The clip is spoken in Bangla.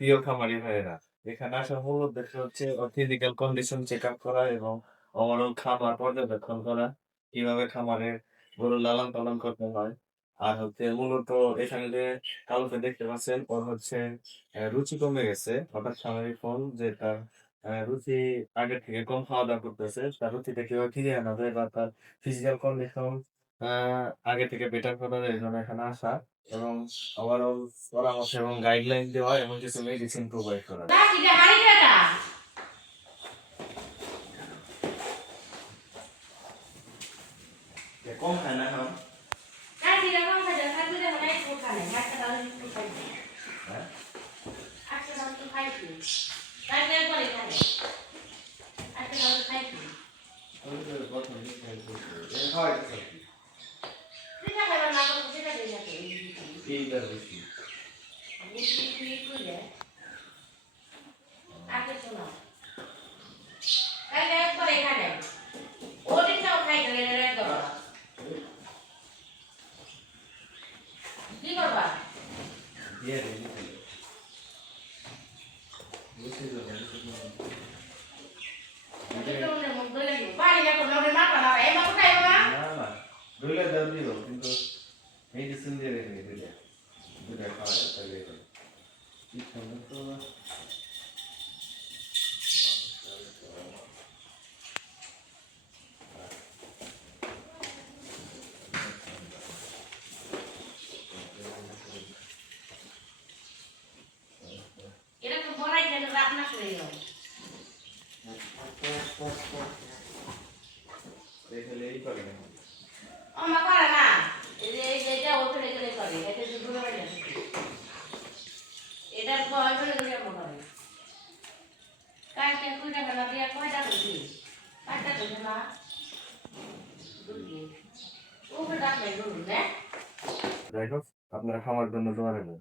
প্রিয় খামারি ভাইয়েরা, এখানে আসার মূল উদ্দেশ্য হচ্ছে ওর ফিজিক্যাল কন্ডিশন চেক আপ করা এবং ওভারঅল খামার পর্যবেক্ষণ করা। কিভাবে খামারে গরুর লালন পালন করতে হয়। আর হচ্ছে মূলত এখানে যে কালোকে দেখতে পাচ্ছেন ওর হচ্ছে রুচি কমে গেছে। হঠাৎ স্বাভাবিক ফল যে তার রুচি আগের থেকে কম খাওয়া দাওয়া করতেছে। তার রুচিটা কিভাবে ফিরিয়ে আনা যায় বা তার ফিজিক্যাল কন্ডিশন আগে থেকে বেটার করা যায়, এই জন্য এখানে আসা এবং ওভারঅল পরামর্শ এবং গাইডলাইন দেওয়া এবং কিছু মেডিসিন প্রোভাইড করা। কম খায় না এখন? হ্যাঁ? ওই যে প্রথম দিন খাইতে হতো। এটা খাওয়াইতেছে কি? এইটার বেশি। দিয়ে দেয় নিতে হবে। বুঝছি তো, বুঝছি তো। না, না। দইলে দেওয়া দিও, কিন্তু মেডিসিন দিয়ে রেখে দিলে। দুইটা খাওয়া যায়, তাহলে হবে। কি সুন্দর তো। দেখলে এই করে না। যাই হোক, আপনারা খামার জন্য দোয়া রাখবেন।